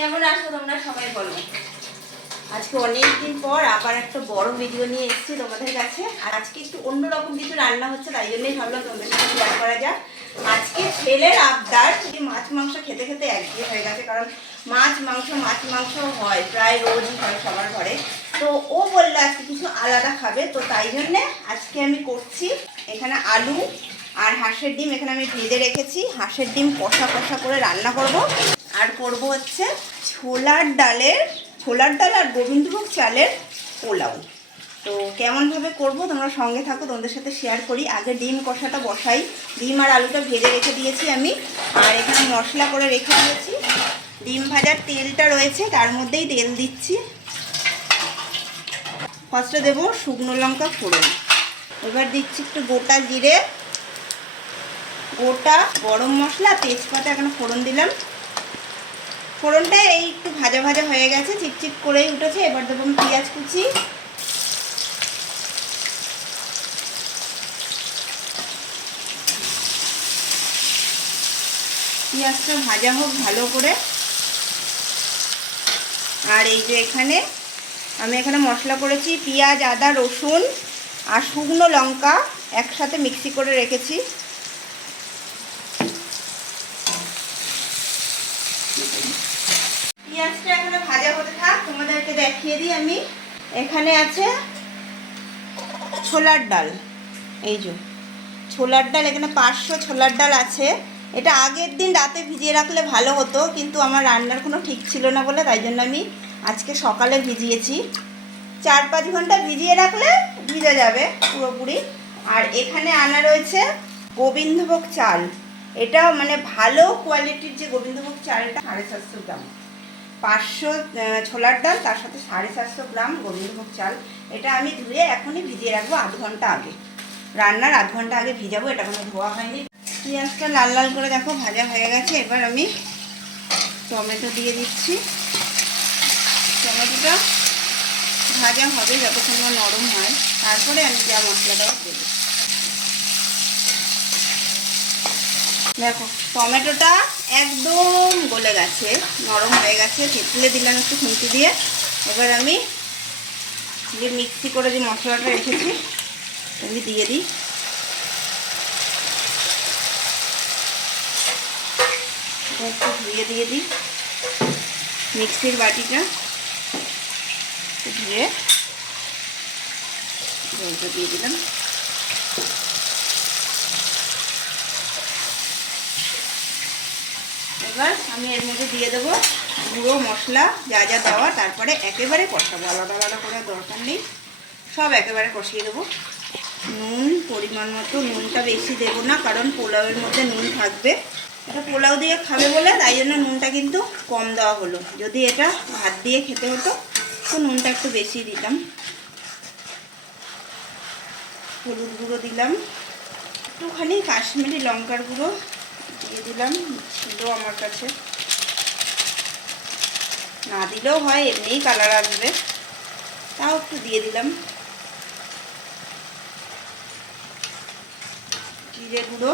কেমন আছো তোমরা? সবাই বলো। আজকে অনেক দিন পর আবার একটা বড় ভিডিও নিয়ে এসেছি তোমাদের কাছে। আর আজকে একটু অন্যরকম কিছু রান্না হচ্ছে, তাই জন্যই ভাবলাম তোমাদের সাথে শেয়ার করা যাক। আজকে ছেলের আবদার মাছ, মাংস খেতে খেতে একঘেয়ে হয়ে গেছে, কারণ মাছ, মাংস মাছ, মাংস হয়, প্রায় রোজই হয় সবার ঘরে। তো ও বলল আজকে কিছু আলাদা খাবে, তো তাই জন্যে আজকে আমি করছি এখানে আলু আর হাঁসের ডিম। এখানে আমি ভেজে রেখেছি, হাঁসের ডিম কষা কষা করে রান্না করব। আর করব হচ্ছে ছোলার ডালের, ছোলার ডাল আর গোবিন্দভোগ চালের পোলাও। তো কেমনভাবে করব তোমরা সঙ্গে থাকো, তোমাদের সাথে শেয়ার করি। আগে ডিম কষাটা বসাই। ডিম আর আলুটা ভেজে রেখে দিয়েছি আমি। আর এখানে মশলা করে রেখে দিয়েছি। ডিম ভাজার তেলটা রয়েছে, তার মধ্যেই তেল দিচ্ছি। ফার্স্টে দেবো শুকনো লঙ্কা ফোড়ন। এবার দিচ্ছি একটু গোটা জিরে। গোটা গরম মশলা, তেজপাতা এখানে ফোড়ন দিলাম। ফোড়নটা এই একটু ভাজা ভাজা হয়ে গেছে চিপচিপ করেই উঠেছে। এবার দেবো আমি পেঁয়াজ কুচি। পেঁয়াজটা ভাজা হোক ভালো করে। আর এই যে এখানে আমি এখানে মশলা করেছি পেঁয়াজ, আদা, রসুন আর শুকনো লঙ্কা একসাথে মিক্সি করে রেখেছি পেঁয়াজটা এখানে ভাজা হতে থাক তোমাদেরকে দেখিয়ে দিই আমি। এখানে আছে ছোলার ডাল। এই যে, ছোলার ডাল, এখানে পাঁচশো ছোলার ডাল আছে। এটা আগের দিন রাতে ভিজিয়ে রাখলে ভালো হতো, কিন্তু আমার রান্নার কোনো ঠিক ছিল না বলে তাই জন্য আমি আজকে সকালে ভিজিয়েছি। চার পাঁচ ঘণ্টা ভিজিয়ে রাখলে ভিজে যাবে পুরোপুরি। আর এখানে আনা রয়েছে গোবিন্দভোগ চাল। এটা মানে ভালো কোয়ালিটির যে গোবিন্দভোগ চালটা, সাড়ে সাতশো গ্রাম। পাঁচশো ছোলার ডাল, তার সাথে সাড়ে সাতশো গ্রাম গোবিন্দভোগ চাল। এটা আমি ধুয়ে এখনই ভিজিয়ে রাখব আধ ঘণ্টা আগে। রান্নার আধ ঘণ্টা আগে ভিজাবো, এটা কোনো ধোয়া হয়নি। পেঁয়াজটা লাল লাল করে দেখো, ভাজা হয়ে গেছে। এবার আমি টমেটো দিয়ে দিচ্ছি। টমেটোটা ভাজা হবে যতক্ষণ নরম হয়। তারপরে আমি যা মশলাটাও দেবো। দেখো, টমেটোটা একদম গলে গেছে, নরম হয়ে গেছে থেতলে দিলাম একটু খুন্তি দিয়ে। এবার আমি যে মিক্সি করে যে মশলাটা রেখেছি আমি দিয়ে দিই। একটু ধুয়ে দিয়ে দিই, মিক্সির বাটিটা ধুয়ে দিয়ে দিলাম। এবার আমি এর মধ্যে দিয়ে দেবো গুঁড়ো, মশলা, যা যা দেওয়া, তারপরে একেবারে কষাবো। আলাদা আলাদা করে দরকার নেই। সব একেবারে কষিয়ে দেবো। নুন, পরিমাণ মতো নুনটা বেশি দেবো না, কারণ পোলাওয়ের মধ্যে নুন থাকবে। এটা পোলাও দিয়ে খাবে বলে, তাই জন্য নুনটা কিন্তু কম দেওয়া হলো। যদি এটা ভাত দিয়ে খেতে হতো, তো নুনটা একটু বেশি দিতাম। হলুদ গুঁড়ো দিলাম। একটুখানি কাশ্মীরি লঙ্কার গুঁড়ো দিয়ে দিলাম। ছিল আমার কাছে। না দিলেও হয়, এমনিই কালার আসবে। তাও একটু দিয়ে দিলাম। জিরে গুঁড়ো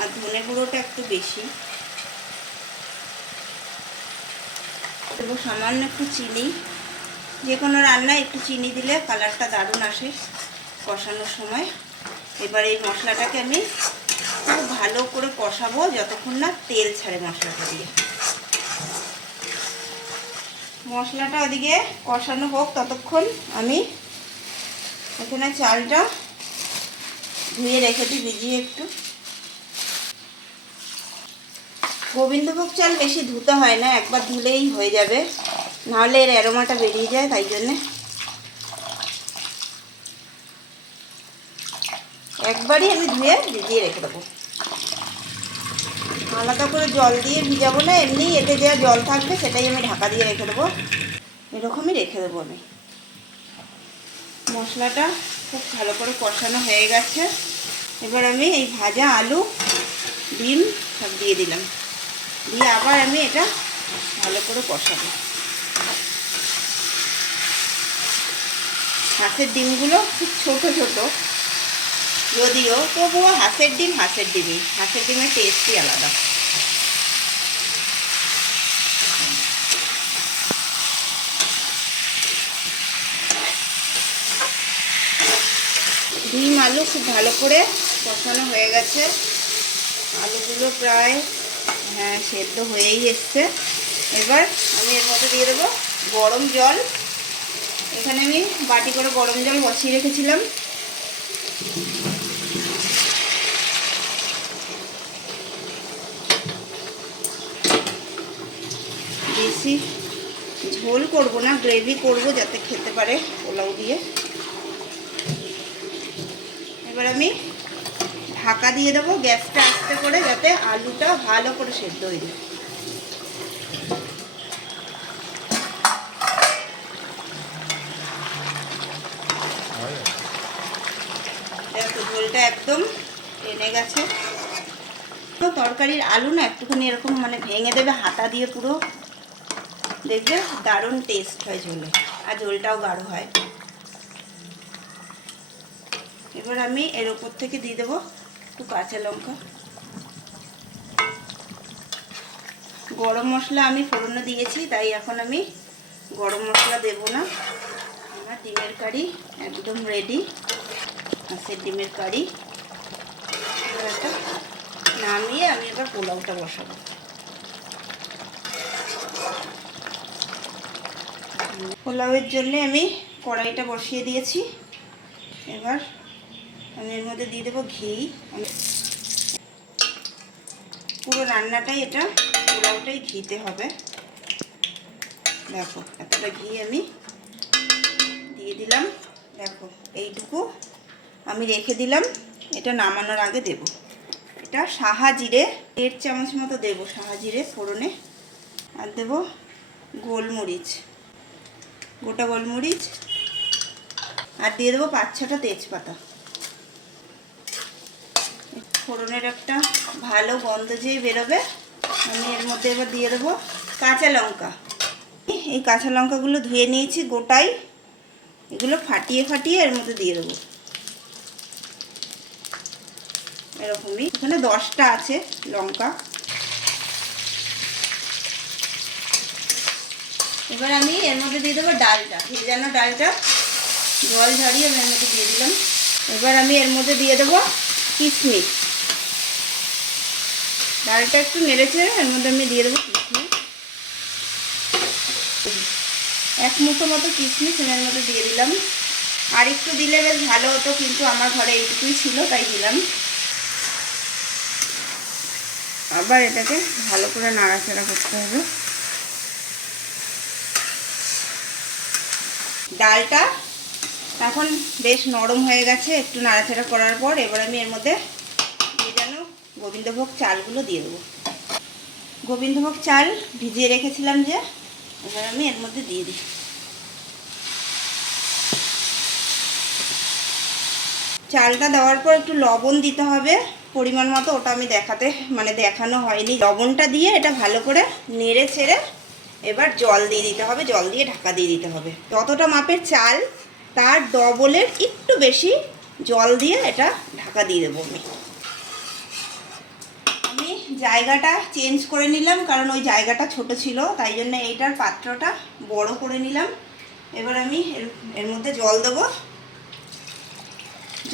আর ধনে গুঁড়োটা একটু বেশি। দেবো সামান্য একটু চিনি। যে কোনো রান্নায় একটু চিনি দিলে কালারটা দারুণ আসে কষানোর সময়। এবার এই মশলাটাকে আমি খুব ভালো করে কষাবো যতক্ষণ না তেল ছাড়ে মশলাটা দিয়ে। মশলাটা ওদিকে কষানো হোক ততক্ষণ আমি এখানে চালটা ধুয়ে রেখে দিই, ভিজিয়ে একটু। গোবিন্দভোগ চাল বেশি ধুতে হয় না, একবার ধুলেই হয়ে যাবে। নাহলে এর অ্যারোমাটা বেরিয়ে যায়, তাই জন্যে একবারই আমি ধুয়ে ভিজিয়ে রেখে দেবো। আলাদা করে জল দিয়ে ভিজাবো না, এমনি এতে যা জল থাকবে সেটাই আমি ঢাকা দিয়ে রেখে দেবো। এরকমই রেখে দেবো আমি। মশলাটা খুব ভালো করে কষানো হয়ে গেছে। এবার আমি এই ভাজা আলু, ডিম সব দিয়ে দিলাম। দিয়ে আবার আমি এটা ভালো করে কষাবো। হাঁসের ডিমগুলো খুব ছোট ছোট। যদিও তবুও হাঁসের ডিম, হাঁসের ডিমই। হাঁসের ডিমের টেস্টই আলাদা। ডিম, আলু খুব ভালো করে কষানো হয়ে গেছে। আলুগুলো প্রায় হ্যাঁ সেদ্ধ হয়েই এসছে। এবার আমি এর মধ্যে দিয়ে দেবো গরম জল। এখানে আমি বাটি করে গরম জল বসিয়ে রেখেছিলাম। বেশি ঝোল করব না গ্রেভি করব যাতে খেতে পারে পোলাও দিয়ে। এবার আমি ঢাকা দিয়ে দেবো গ্যাসটা আস্তে করে যাতে আলুটা ভালো করে সেদ্ধ হয়ে যায়। ঝোলটা একদম টেনে গেছে। তরকারির আলু না একটুখানি এরকম মানে ভেঙে দেবে, হাতা দিয়ে পুরো দেখবে দারুণ টেস্ট হয় ঝোলে। আর ঝোলটাও গাঢ় হয়। এবার আমি এর ওপর থেকে দিয়ে দেবো একটু কাঁচা লঙ্কা। গরম মশলা আমি ফোড়নে দিয়েছি, তাই এখন আমি গরম মশলা দেব না। আমার ডিমের কারি একদম রেডি মাছের ডিমের কারি। নামিয়ে আমি এবার পোলাওটা বসাবো। পোলাওয়ের জন্য আমি কড়াইটা বসিয়ে দিয়েছি। এবার আমি এর মধ্যে দিয়ে দেবো ঘি। পুরো রান্নাটাই এটা পোলাওটাই ঘিতে হবে। দেখো, এতটা ঘি আমি দিয়ে দিলাম। দেখো, এইটুকু আমি রেখে দিলাম। এটা নামানোর আগে দেব। এটা সাহা জিরে, দেড় চামচ মতো দেবো সাহা জিরে ফোড়নে। আর দেবো গোলমরিচ। গোটা গোলমরিচ আর দিয়ে দেবো পাঁচ ছটা তেজপাতা। ফোড়নের একটা ভালো গন্ধ যেই বেরোবে, আমি এর মধ্যে এবার দিয়ে দেবো কাঁচা লঙ্কা। এই কাঁচা লঙ্কাগুলো ধুয়ে নিয়েছি গোটাই, এগুলো ফাটিয়ে ফাটিয়ে এর মধ্যে দিয়ে দেবো। এরকমই। এখানে দশটা আছে লঙ্কা। এবার আমি এর মধ্যে দিয়ে দেবো ডালটা। ভেজানো ডালটা? জল ঝরিয়ে আমি এর মধ্যে দিয়ে দিলাম। এবার আমি এর মধ্যে দিয়ে দেবো কিশমিশ। ডালটা একটু নেড়েছে এর মধ্যে আমি দিয়ে দেবো কিশমিশ। এক মুঠো মতো কিশমিশ এর মধ্যে দিয়ে দিলাম। আর একটু দিলে বেশ ভালো হতো, কিন্তু আমার ঘরে এইটুকুই ছিল, তাই দিলাম। আবার এটাকে ভালো করে নাড়াচাড়া করতে হবে। ডালটা এখন বেশ নরম হয়ে গেছে, একটু নাড়াচাড়া করার পর এবার আমি এর মধ্যে যেন গোবিন্দভোগ চালগুলো দিয়ে দেবো। গোবিন্দভোগ চাল ভিজিয়ে রেখেছিলাম যে, এবার আমি এর মধ্যে দিয়ে দিই। চালটা দেওয়ার পর একটু লবণ দিতে হবে, পরিমাণ মতো ওটা আমি দেখাতে মানে দেখানো হয়নি। লবণটা দিয়ে এটা ভালো করে নেড়ে ছেড়ে এবার জল দিয়ে দিতে হবে, জল দিয়ে ঢাকা দিয়ে দিতে হবে। যতটা মাপের চাল, তার ডবলের একটু বেশি জল দিয়ে এটা ঢাকা দিয়ে দেবো আমি। আমি জায়গাটা চেঞ্জ করে নিলাম, কারণ ওই জায়গাটা ছোট ছিল, তাই জন্য এইটার পাত্রটা বড় করে নিলাম। এবার আমি এর মধ্যে জল দেবো।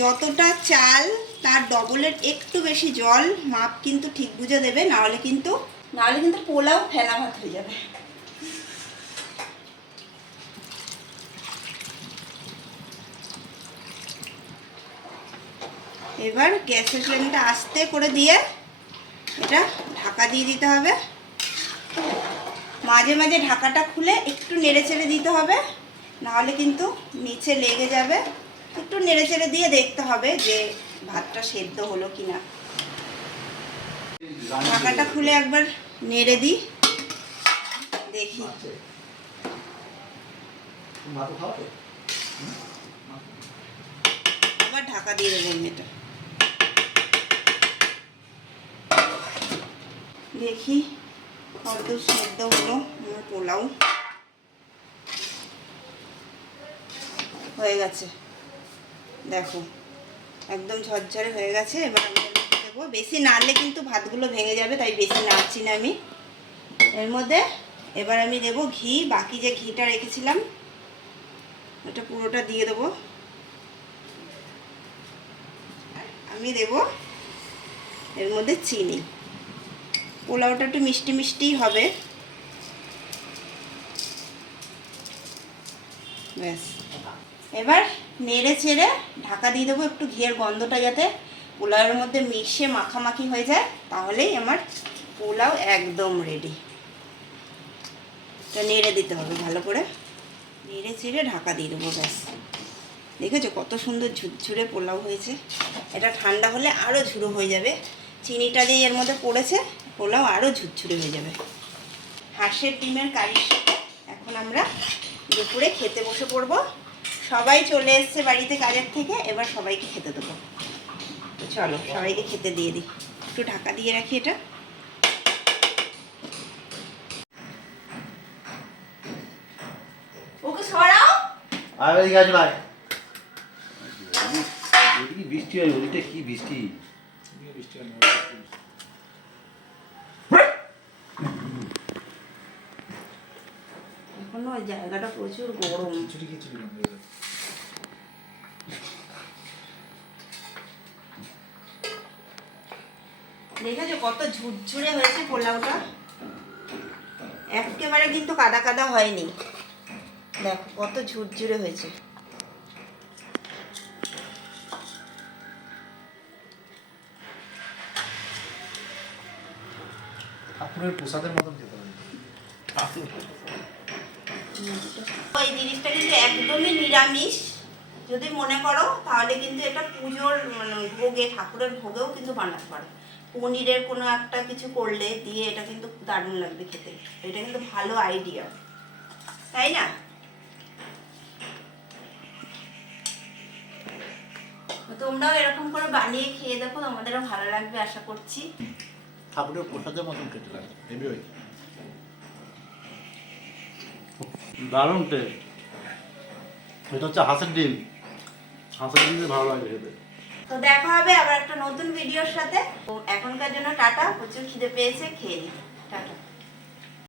যতটা চাল, তার ডবলের একটু বেশি জল, মাপ কিন্তু ঠিক বুঝে দেবে, নাহলে কিন্তু নাহলে কিন্তু পোলাও ফেনা ভাত হয়ে যাবে। এবার গ্যাসের ফ্লেমটা আস্তে করে দিয়ে এটা ঢাকা দিয়ে দিতে হবে। মাঝে মাঝে ঢাকাটা খুলে একটু নেড়ে চেড়ে দিতে হবে নাহলে কিন্তু নিচে লেগে যাবে। একটু নেড়ে চেড়ে দিয়ে দেখতে হবে যে ভাতটা সেদ্ধ হলো কি না ঢাকাটা খুলে একবার নেড়ে দিই। দেখি। আবার ঢাকা দিয়ে দেবো এটা। দেখি কত সেদ্ধ হলো আমার পোলাও। হয়ে গেছে। দেখো, একদম ঝরঝরে হয়ে গেছে, এবার আমি দেবো। বেশি নাড়লে কিন্তু ভাতগুলো ভেঙে যাবে, তাই বেশি নাড়ছি না আমি। এর মধ্যে এবার আমি দেবো ঘি, বাকি যে ঘিটা রেখেছিলাম, ওটা পুরোটা দিয়ে দেবো। আমি দেবো এর মধ্যে চিনি। পোলাওটা একটু মিষ্টি মিষ্টিই হবে। ব্যাস। এবার নেড়ে ছেড়ে ঢাকা দিয়ে দেবো একটু ঘিয়ের গন্ধটা যাতে পোলাওয়ের মধ্যে মিশে মাখামাখি হয়ে যায়, তাহলেই আমার পোলাও একদম রেডি তো নেড়ে দিতে হবে ভালো করে। নেড়ে ছেড়ে ঢাকা দিয়ে দেবো ব্যাস। দেখেছ কত সুন্দর ঝুরঝুরে পোলাও হয়েছে। এটা ঠান্ডা হলে আরও ঝুড়ো হয়ে যাবে। চিনিটা দিয়ে এর মধ্যে পড়েছে পোলাও আরও ঝুরঝুরে হয়ে যাবে। হাঁসের ডিমের কারির সাথে এখন আমরা দুপুরে খেতে বসে পড়ব। সবাই চলে এসছে বাড়িতে কাজের থেকে এবার সবাইকে খেতে দেবো। তো চলো সবাইকে খেতে দিয়ে দিই। একটু ঢাকা দিয়ে রাখি এটা। ওকে সরাও। আর ভাই বৃষ্টি হয়? ওইদিকটা কি বৃষ্টি? এখনও ওই জায়গাটা প্রচুর গরম। খিচুড়ি খিচুড়ি যাচ্ছে। দেখেছ কত ঝুরঝুরে হয়েছে পোলাওটা? একেবারে কিন্তু কাদা কাদা হয়নি। দেখো কত ঝুরঝুরে হয়েছে। ঠাকুরের প্রসাদের মতন খেতে হবে। এই জিনিসটা কিন্তু একদমই নিরামিষ। যদি মনে করো, তাহলে কিন্তু এটা পুজোর মানে ভোগে, ঠাকুরের ভোগেও কিন্তু বানাতে পারো। পনিরের কোনো একটা কিছু করলে দিয়ে এটা কিন্তু দারুণ লাগবে খেতে। এটা কিন্তু ভালো আইডিয়া তাই না? তোমরাও এরকম করে বানিয়ে খেয়ে দেখো, তোমাদেরও ভালো লাগবে, আশা করছি। ঠাকুরের প্রসাদের মতন খেতে লাগে দারুণ টেস্ট এটা হচ্ছে হাঁসের ডিম। হাঁসের ডিম ভালো লাগে খেতে। তো দেখা হবে আবার একটা নতুন ভিডিওর সাথে। এখনকার জন্য টাটা। প্রচুর খিদে পেয়েছে, খেয়ে নিই টাটা।